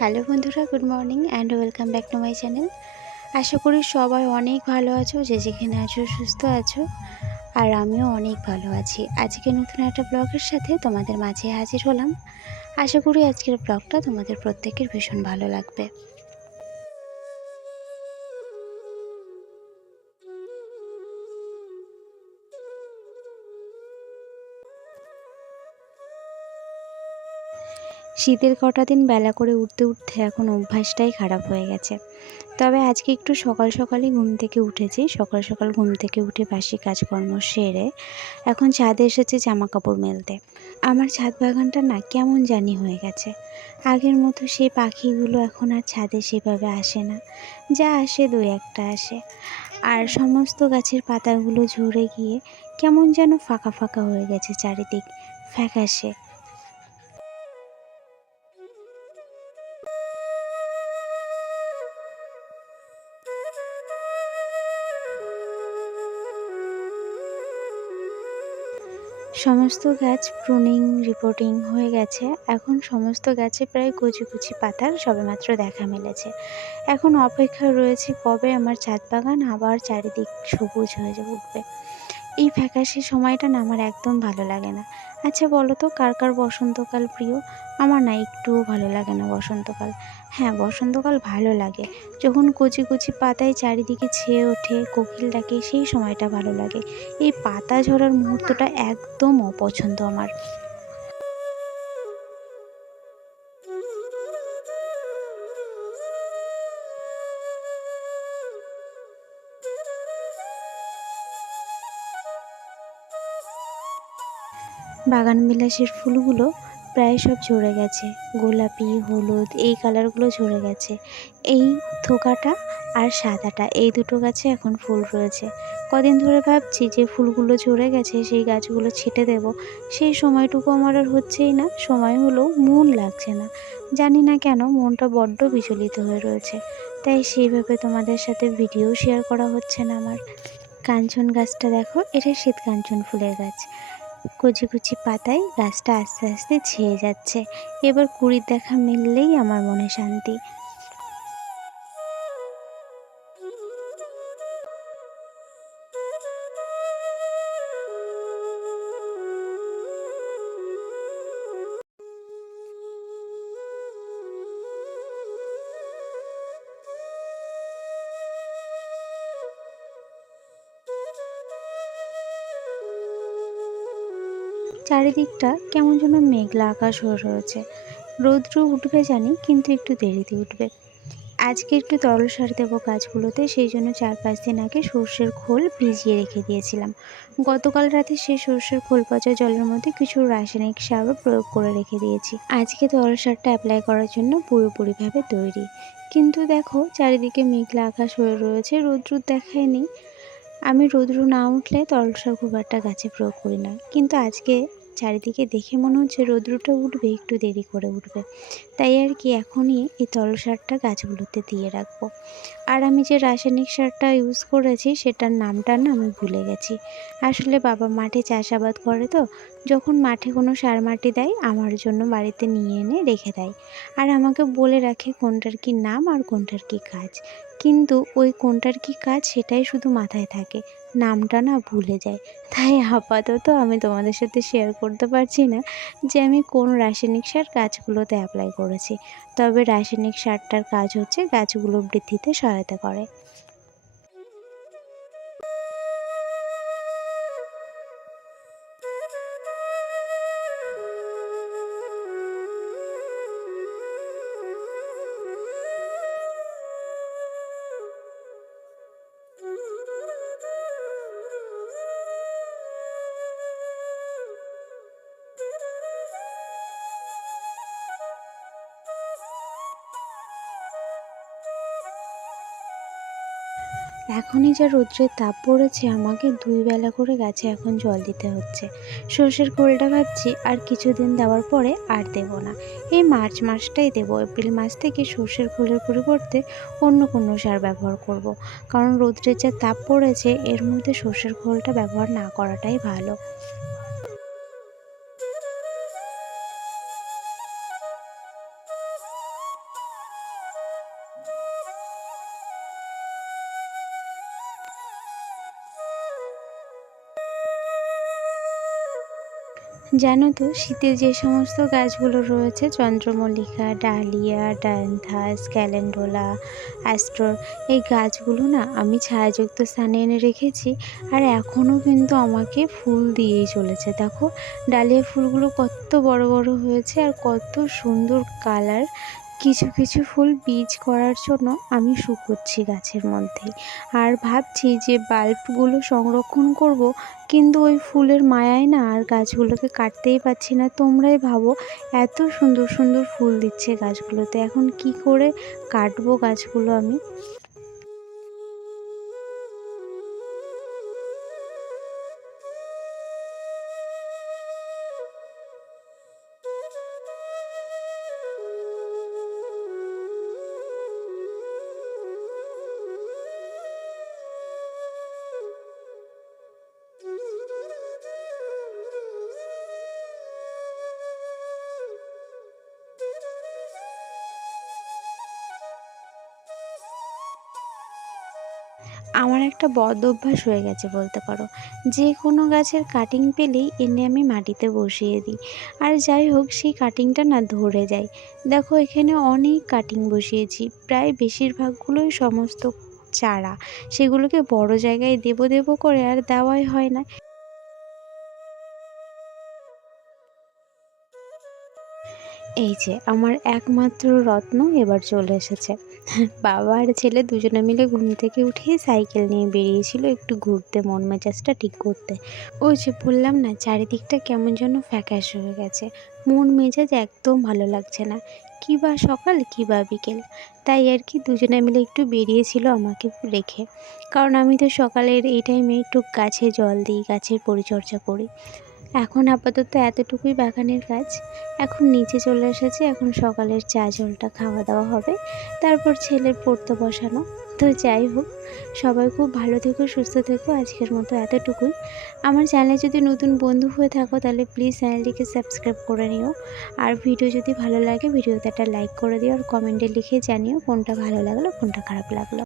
Hello বন্ধুরা, good morning and welcome back to my channel. আশা করি সবাই অনেক ভালো আছো, যে যেখানে আছো সুস্থ আছো, আর আমিও অনেক ভালো আছি। আজকে নতুন একটা ব্লগের সাথে তোমাদের মাঝে হাজির হলাম। আশা করি আজকের ব্লগটা তোমাদের প্রত্যেকের ভীষণ ভালো লাগবে। শীতের কটা দিন বেলা করে উঠতে উঠতে এখন অভ্যাসটাই খারাপ হয়ে গেছে। তবে আজকে একটু সকাল সকালই ঘুম থেকে উঠেছি। সকাল সকাল ঘুম থেকে উঠে বাসি কাজকর্ম সেরে এখন ছাদে এসেছে জামা কাপড় মেলতে। আমার ছাদ বাগানটা না কেমন জানি হয়ে গেছে। আগের মতো সেই পাখিগুলো এখন আর ছাদে সেভাবে আসে না। যা আসে দু একটা আসে। আর সমস্ত গাছের পাতাগুলো ঝরে গিয়ে কেমন যেন ফাঁকা ফাঁকা হয়ে গেছে চারিদিক। ফ্যাকাশে। সমস্ত গাছ প্রুনিং রিপোর্টিং হয়ে গেছে। এখন সমস্ত গাছে প্রায় কচি কুচি পাতার সবেমাত্র দেখা মিলেছে। এখন অপেক্ষা রয়েছে কবে আমার ছাদ বাগান আবার চারিদিক সবুজ হয়ে উঠবে। এই ফ্যাকাশে সময়টা না আমার একদম ভালো লাগে না। আচ্ছা বলো তো, কার কার বসন্তকাল প্রিয়? আমার না একটুও ভালো লাগে না বসন্তকাল। হ্যাঁ বসন্তকাল ভালো লাগে। যখন কচি কচি পাতায় চারিদিকে ছেয়ে ওঠে কোকিল ডাকে সেই সময়টা ভালো লাগে। এই পাতা ঝরার মুহূর্তটা একদম অপছন্দ আমার। বাগান বিলাসের ফুলগুলো প্রায় সব ঝরে গেছে। গোলাপি, হলুদ, এই কালারগুলো ঝরে গেছে। এই থোকাটা আর সাদাটা, এই দুটো গাছে এখন ফুল রয়েছে। কদিন ধরে ভাবছি যে ফুলগুলো ঝরে গেছে, সেই গাছগুলো ছেটে দেব। সেই সময়টুকু আমার আর হচ্ছেই না, সময় হলেও মন লাগছে না। জানি না কেন মনটা বড্ড বিচলিত হয়ে রয়েছে। তাই সেইভাবে তোমাদের সাথে ভিডিও শেয়ার করা হচ্ছে না আমার। কাঞ্চন গাছটা দেখো, এটা শীত কাঞ্চন ফুলের গাছ। কচি কচি পাতায় গাছটা আস্তে আস্তে ছেয়ে যাচ্ছে। এবার কুড়ির দেখা মিললেই আমার মনে শান্তি। চারিদিকটা কেমন যেন মেঘলা আকাশ হয়ে রয়েছে। রৌদ্র উঠবে জানি, কিন্তু একটু দেরিতে উঠবে। আজকে একটু তরল সার দেবো গাছগুলোতে, সেই জন্য চার পাঁচ দিন আগে সর্ষের খোল ভিজিয়ে রেখে দিয়েছিলাম। গতকাল রাতে সেই সর্ষের খোল পচা জলের মধ্যে কিছু রাসায়নিক সারও প্রয়োগ করে রেখে দিয়েছি। আজকে তরল সারটা অ্যাপ্লাই করার জন্য পুরোপুরিভাবে তৈরি। কিন্তু দেখো, চারিদিকে মেঘলা আকাশ হয়ে রয়েছে, রৌদ্র দেখায়নি। আমি রৌদ্র না উঠলে তরল সার খুব একটা গাছে প্রয়োগ করি না। কিন্তু আজকে চারিদিকে দেখে মনে হচ্ছে রৌদ্রটা উঠবে, একটু দেরি করে উঠবে। তাই আর কি এখনই এই তরল সারটা গাছগুলোতে দিয়ে রাখব। আর আমি যে রাসায়নিক সারটা ইউজ করেছি, সেটার নামটা না আমি ভুলে গেছি। আসলে বাবা মাঠে চাষাবাদ করে তো, যখন মাঠে কোনো সার মাটি দেয়, আমার জন্য বাড়িতে নিয়ে এনে রেখে দেয়। আর আমাকে বলে রাখে কোনটার কি নাম আর কোনটার কি কাজ। কিন্তু ওই কোনটার কী কাজ সেটাই শুধু মাথায় থাকে। নামটা না ভুলে যায়। তাই আপাতত আমি তোমাদের সাথে শেয়ার করতে পারছি না যে আমি কোন রাসায়নিক সার গাছগুলোতে অ্যাপ্লাই করেছি। তবে রাসায়নিক সারটার কাজ হচ্ছে গাছগুলো বৃদ্ধিতে সহায়তা করে। এখনই যা রৌদ্রের তাপ পড়েছে, আমাকে দুই বেলা করে গাছে এখন জল দিতে হচ্ছে। সর্ষের খোলটা ভাবছি, আর কিছুদিন দেওয়ার পরে আর দেব না। এই মার্চ মাসটাই দেব, এপ্রিল মাস থেকে সর্ষের খোলের পরিবর্তে অন্য কোনো সার ব্যবহার করব। কারণ রৌদ্রের যা তাপ পড়েছে, এর মধ্যে সর্ষের খোলটা ব্যবহার না করাটাই ভালো। জানো তো, শীতের যে সমস্ত গাছগুলো রয়েছে, চন্দ্রমল্লিকা, ডালিয়া ডায়ান্থাস ক্যালেন্ডোলা অ্যাস্ট্রোর এই গাছগুলো না আমি ছায়াযুক্ত স্থানে এনে রেখেছি আর এখনও কিন্তু আমাকে ফুল দিয়েই চলেছে। দেখো, ডালিয়া ফুলগুলো কত বড় বড় হয়েছে আর কত সুন্দর কালার কিছু কিছু ফুল বীজ করার জন্য আমি শুকোচ্ছি গাছের মধ্যে। আর ভাবছি যে বাল্বগুলো সংরক্ষণ করব, কিন্তু ওই ফুলের মায়ায় না আর গাছগুলোকে কাটতেই পারছি না। তোমরাই ভাবো, এত সুন্দর সুন্দর ফুল দিচ্ছে গাছগুলোতে। এখন কি করে কাটবো গাছগুলো আমি? আমার একটা বদ অভ্যাস হয়ে গেছে বলতে পারো। যে কোনো গাছের কাটিং পেলেই এনে আমি মাটিতে বসিয়ে দিই। আর যাই হোক, সেই কাটিংটা না ধরে যায়। দেখো, এখানে অনেক কাটিং বসিয়েছি। প্রায় বেশিরভাগগুলোই সমস্ত চারা। সেগুলোকে বড় জায়গায় দেবো দেবো করে আর দেওয়াই হয় না। এই যে, আমার একমাত্র রত্ন এবার চলে এসেছে। বাবা আর ছেলে দুজনে মিলে ঘুম থেকে উঠেই সাইকেল নিয়ে বেরিয়েছিল একটু ঘুরতে, মন মেজাজটা ঠিক করতে। ওই যে বললাম না, চারিদিকটা কেমন যেন ফ্যাকাশ হয়ে গেছে। মন মেজাজ একদম ভালো লাগছে না। কী বা সকাল, কী বা বিকেল। তাই আর কি দুজনে মিলে একটু বেরিয়েছিল আমাকে রেখে। কারণ আমি তো সকালের এই টাইমে একটু গাছে জল দিই, গাছের পরিচর্যা করি। এখন আপাতত এতটুকুই বাগানের কাজ। এখন নিচে চলে এসেছি, এখন সকালের চা জলটা খাওয়া দাওয়া হবে, তারপর ছেলের পড়তে বসানো। তো যাই হোক, সবাই খুব ভালো থেকো, সুস্থ থেকো, আজকের মতো এতটুকুই। আমার চ্যানেলে যদি নতুন বন্ধু হয়ে থাকো, তাহলে প্লিজ চ্যানেলটিকে সাবস্ক্রাইব করে নিও। আর ভিডিও যদি ভালো লাগে ভিডিওতে একটা লাইক করে দিও, আর কমেন্টে লিখে জানিও কোনটা ভালো লাগল, কোনটা খারাপ লাগল।